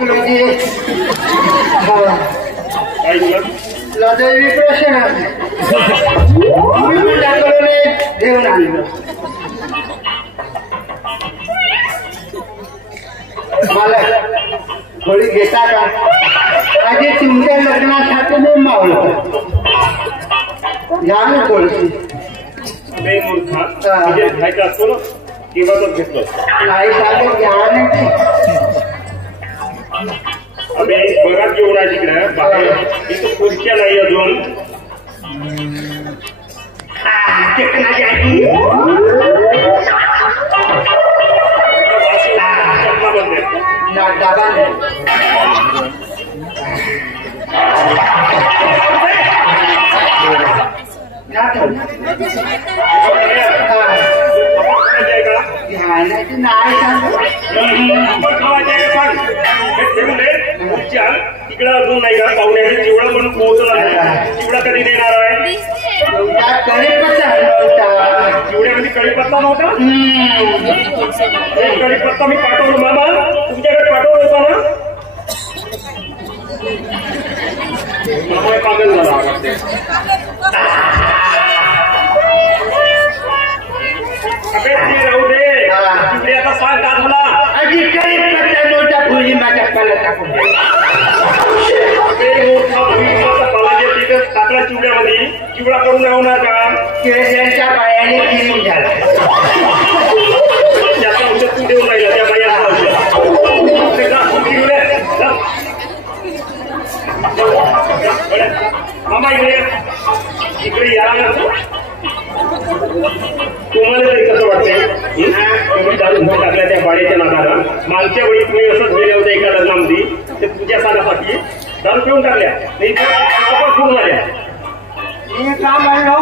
तुझी लदैवी प्रश्न मी तुझ्याकडे घेऊन आणलं मला थोडी घेता का आधी तुमच्या लग्नासाठी मी मावलं घ्या ना थोडीशी खायचं असतो ना किंवा घेतलं नाही सांगत घ्या ना आम्ही बघा जेवढा तिकडे बाहेर इथं खुर्च्या नाही अजून तिकडे अजून नाही का पाहुण्याने चिवडा म्हणून पोहोचला नाही चिवडा कधी देणार आहे चिवड्यामध्ये कढीपत्ता नव्हता कढीपत्ता मी पाठवलो मामा तुमच्याकडे पाठवलं होता ना मामा पागल झाला राहू दे चिवडी आता सांग का तुला आधी कढीपत्ता नव्हता भुजी माझ्या पाला टाकून टाकला चिवड्यामध्ये चिवडा करून लावणार का केळ्यांच्या पायाने किरून झाला त्याचा औषध तू देऊन राहिला त्या बायाला मामा इकडे या तुम्हाला तरी कसं वाटतंय तुम्ही दारू टाकल्या त्या बाड्याच्या नादाला मागच्या वेळी तुम्ही असंच गेले होते एका लग्नामध्ये ते तुझ्या सागासाठी दारू पिऊन टाकल्या नाही कपाट फोडून आल्या मी का म्हणलो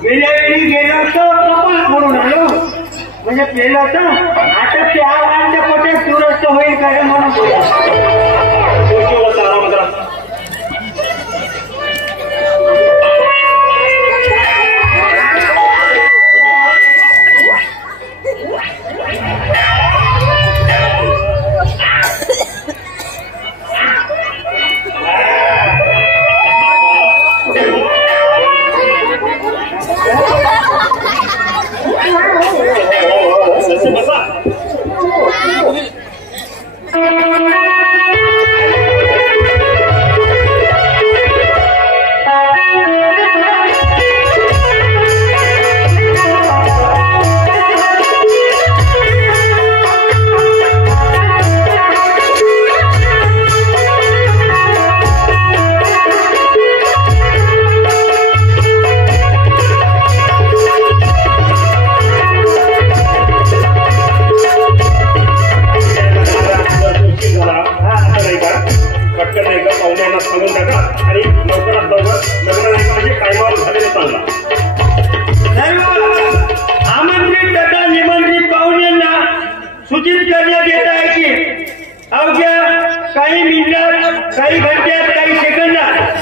गेल्या वेळी गेलो होतो कपाट फोडून आलो म्हणजे पेलं होतं आता त्या आवाजच्या पोटात दुरुस्त होईल काय म्हणून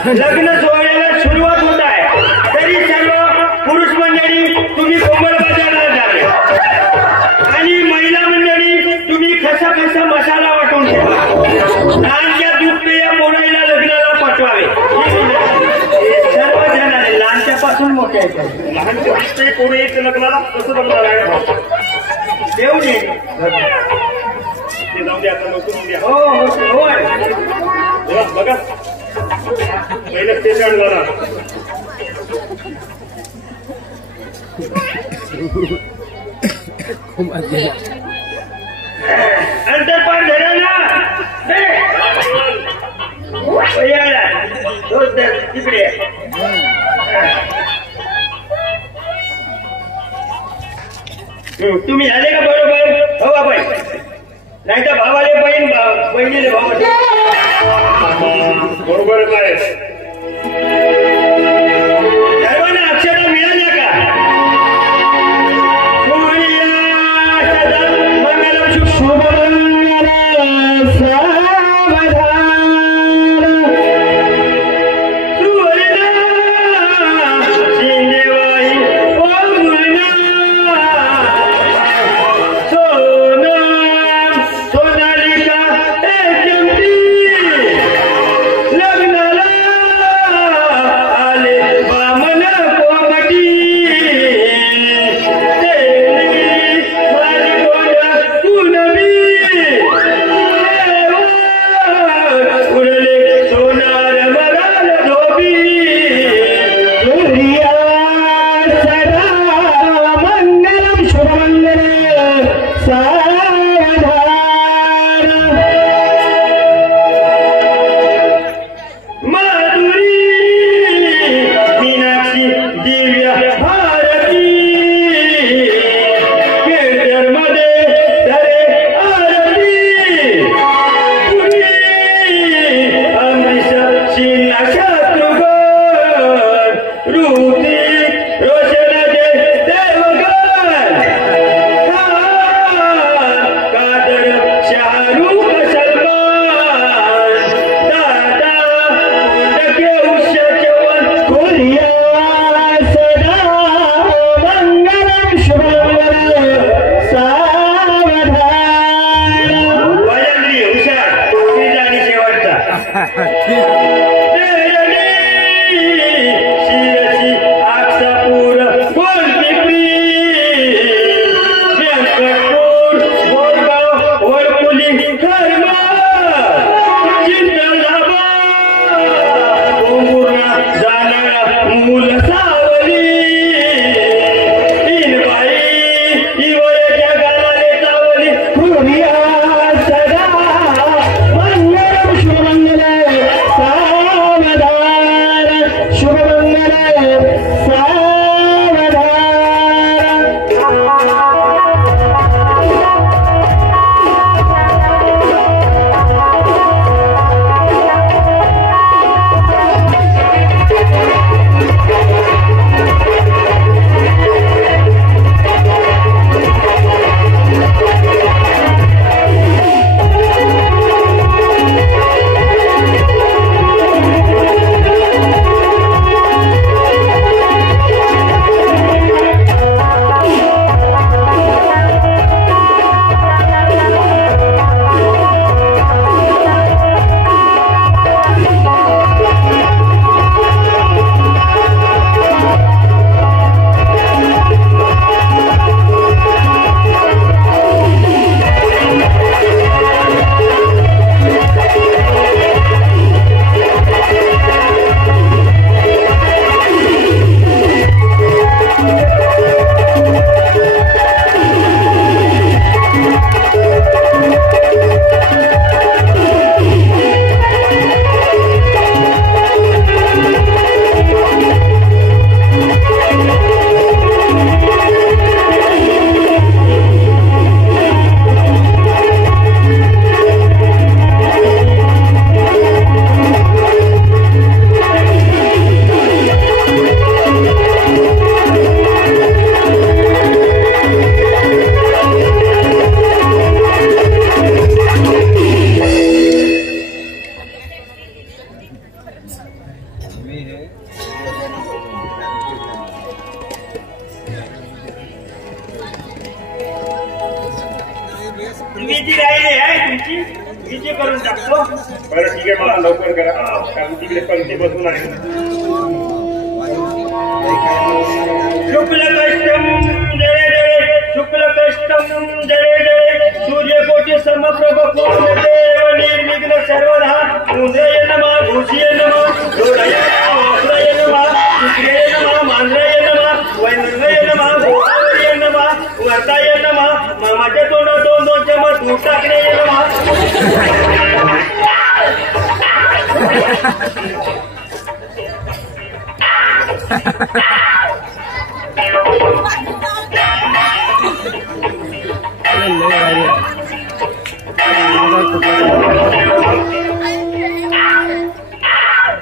लग्न सोहळ्याला सुरुवात होत आहे तरी सर्व पुरुष मंडळी तुम्ही कोंबड बाजारला जावे आणि महिला मंडळी तुम्ही खसा खसा मसाला वाटून ठेवा लहानच्या दूध पेय मोडायला लग्नाला पाठवावे सर्व जणांनी लहानच्या पासून मोठ्या लहानच्या दूध पेय कोणी एक लग्नाला कसं जमणार आहे देऊ नये ते जाऊ द्या आता नसून द्या हो हो बघा पहिलं स्टेशन झाला अंतरपाठ धरा ना तिकडे तुम्ही आले का बरोबर हो बाबाई नाही तर भावाले बहिणीले भावाले बरोबरच आहे सर्वांना अक्षरा मिळाल्या का सोना सोनालिका उभी जी राहिली आहे तुमची विजय करून टाकतो. बरं ठीक आहे मला लवकर करा कारण तिकडे पंक्ती बसून आहे. शुक्ल कष्टम जय जय शुक्ल कष्टम जय जय सूर्यकोटि समप्रभ पूर्णदेव निर्विघ्न सर्वदा उदय नमः घोषय नमः जोडय नमः वासुदेय नमः शुक्रेय नमः मांद्रय नमः वैनृय नमः गोदावरीय नमः वर्ताय नमः मामाच्या तोंडात दोन दोन चमच दूध टाकण्याय नमः.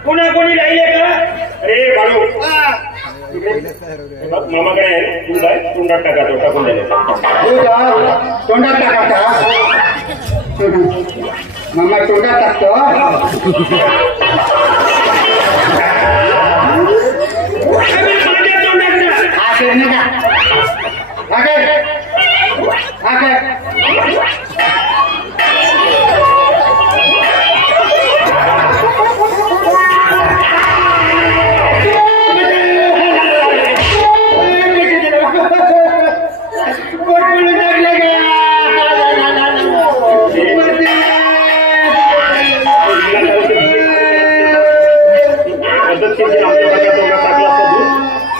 पुन्हा कोणी राहिले का? अरे बाळू मामाकडे आहे दूध आहे तोंडात टाका तो टाकून द्यायला. तोंडात टाका मामा तोंडात टाकतो. माझ्या तोंडात हा कर नका हा कर हा कर.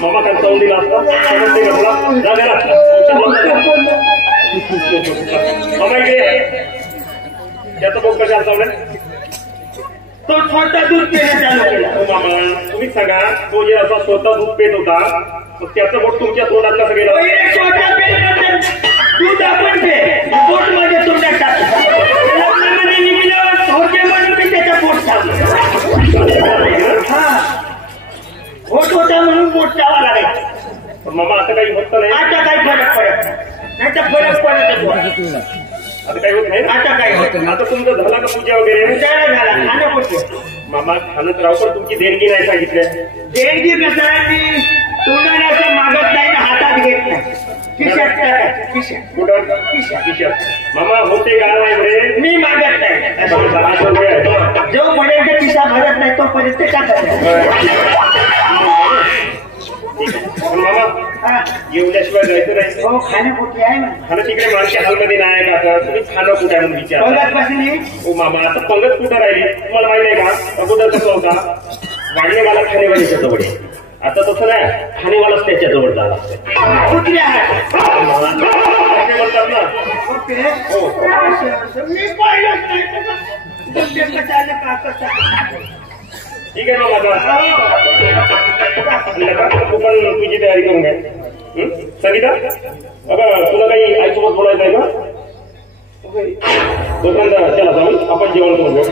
मामा काय चावून दिला असता मामा इकडे त्याचं बघ कशा चावलं. तो स्वतः दूध पिणं चालू केला. मामा तुम्हीच सांगा तो जे असा स्वतः दूध पेत होता मग त्याचं बोट तुमच्या तोंडात कसं गेलं. स्वतः पेल्यानंतर दूध आपण पे पोट माझ्या तोंडात टाकलं लग्नामध्ये निघलं होते म्हणून मी त्याचा पोट चाललं. हा होत होता म्हणून पोट चावा लागायचं. पण मामा असं काही होत नाही. आता काही फरक पडत नाही तर फरक पडतच आता काही होत नाही. आता काही होत नाही. आता तुमचं झाला का पूजा वगैरे. झाला खाणं कुठे मामा खाणं राव पण तुमची देणगी नाही सांगितल्या. देणगी कसं तोंडाने असं मागत नाही ना हातात घेत नाही खिशात टाकायचं खिशात कुठं खिशात. मामा होते का नाही रे. मी मागत नाही बरं जोपर्यंत खिसा भरत नाही तोपर्यंत टाकायचं. मामा येऊल्याशिवाय जायचं नाही. हो खाणं कुठे आहे ना खाणं तिकडे माणच्या हॉलमध्ये नाही का आता तुम्ही खाणं कुठे आहे म्हणून विचार. पंगतपासून हो मामा आता पंगत कुठं राहिली तुम्हाला माहिती आहे का. अगोदर कसं होता वाढणेवाला खाणेवालीच्या जवळ आहे. आता तसं नाही खाणेवालाच त्याच्या जवळ झाला कुठले आहे म्हणतात ना. हो मी पाहिलंच नाही ठीक आहे मग आता तू पण तुझी तयारी करून घ्या. संगीता बघा तुला काही आईसोबत बोलायचं आहे का. तोपर्यंत चला जाऊन आपण जेवण करून घेऊ.